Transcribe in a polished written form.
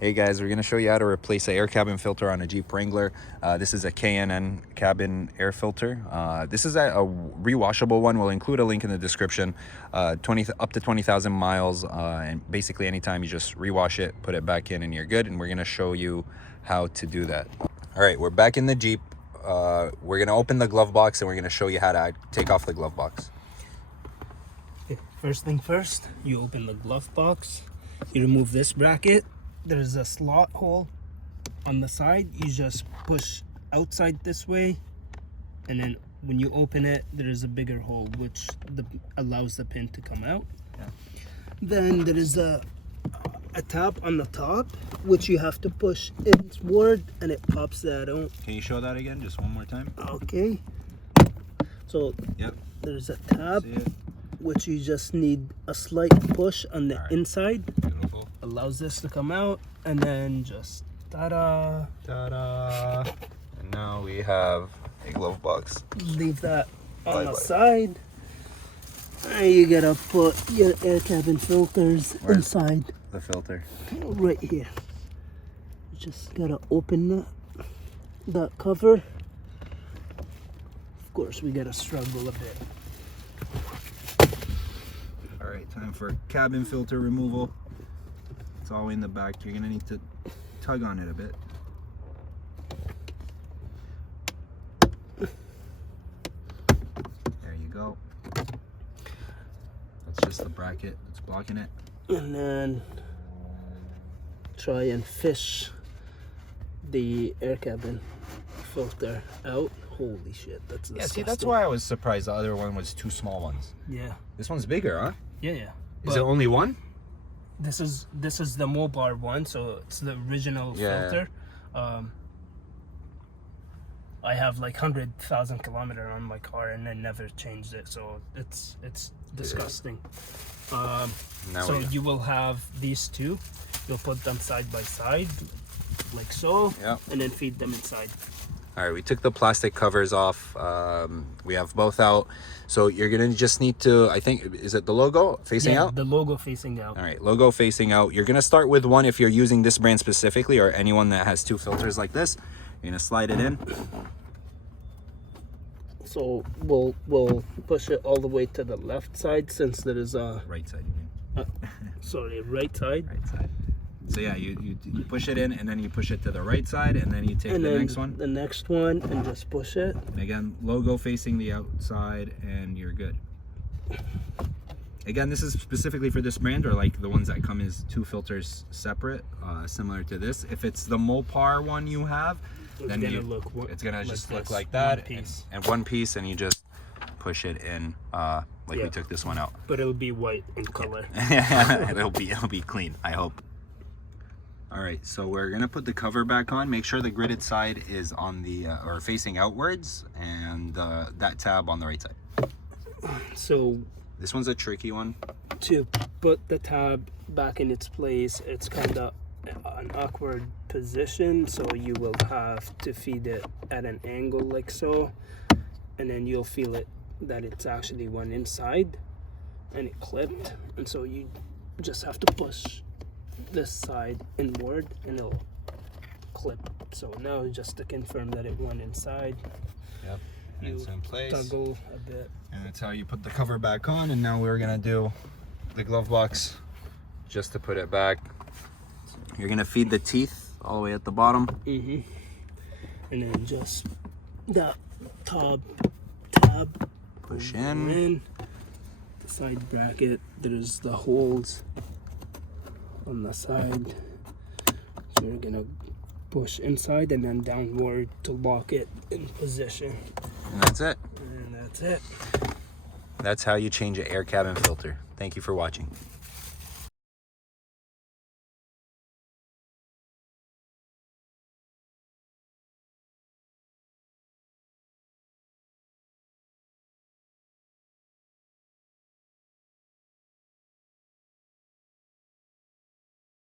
Hey guys, we're going to show you how to replace an air cabin filter on a Jeep Wrangler. This is a K&N cabin air filter. This is a rewashable one. We'll include a link in the description. Up to 20,000 miles, and basically anytime you just rewash it, put it back in and you're good. And we're going to show you how to do that. All right, we're back in the Jeep. We're going to open the glove box and we're going to show you how to take off the glove box. Okay, first thing first, you open the glove box. You remove this bracket. There's a slot hole on the side. You just push outside this way, and then when you open it, there is a bigger hole which allows the pin to come out. Yeah. Then there is a tab on the top which you have to push inward and it pops that out. Can you show that again just one more time? Okay. So yep, there's a tab which you just need a slight push on the inside. Beautiful. Allows this to come out, and then just ta-da, ta-da, and now we have a glove box. Leave that on the side, and you gotta put your air cabin filters inside the filter right here. You just gotta open that cover. Of course we gotta struggle a bit. All right, time for cabin filter removal. It's all in the back. You're gonna need to tug on it a bit. There you go. That's just the bracket that's blocking it. And then try and fish the air cabin filter out. Holy shit, that's disgusting. Yeah, see, that's why I was surprised the other one was two small ones. Yeah. This one's bigger, huh? Yeah. Is it only one? This is the mobile one, so it's the original filter. I have like 100,000 kilometers on my car and I never changed it, so it's disgusting. So you will have these two. You'll put them side by side, like so, and then feed them inside. All right, we took the plastic covers off. We have both out. So you're gonna just need to, I think, is it the logo facing out? The logo facing out. All right, logo facing out. You're gonna start with one if you're using this brand specifically, or anyone that has two filters like this. You're gonna slide it in. So we'll push it all the way to the left side, since there is a right side, you mean? Sorry, right side. Right side. So yeah, you push it in, and then you push it to the right side, and then you take the next one. The next one, and just push it. And again, logo facing the outside, and you're good. Again, this is specifically for this brand, or like the ones that come as two filters separate, similar to this. If it's the Mopar one you have, then it's gonna just look like that, and one piece, and you just push it in like we took this one out. But it'll be white in color. it'll be clean, I hope. All right, so we're gonna put the cover back on. Make sure the gridded side is on the or facing outwards, and that tab on the right side. So this one's a tricky one. To put the tab back in its place, it's kind of an awkward position, so you will have to feed it at an angle like so, and then you'll feel it that it's actually one inside and it clipped, and so you just have to push this side inward and it'll clip. So now just to confirm that it went inside, it's in place. Toggle a bit, and that's how you put the cover back on. And now we're gonna do the glove box just to put it back. You're gonna feed the teeth all the way at the bottom, and then just that tab push in. The side bracket, there's the holes on the side, so you're gonna push inside and then downward to lock it in position, and that's it. And that's it. That's how you change an air cabin filter. Thank you for watching.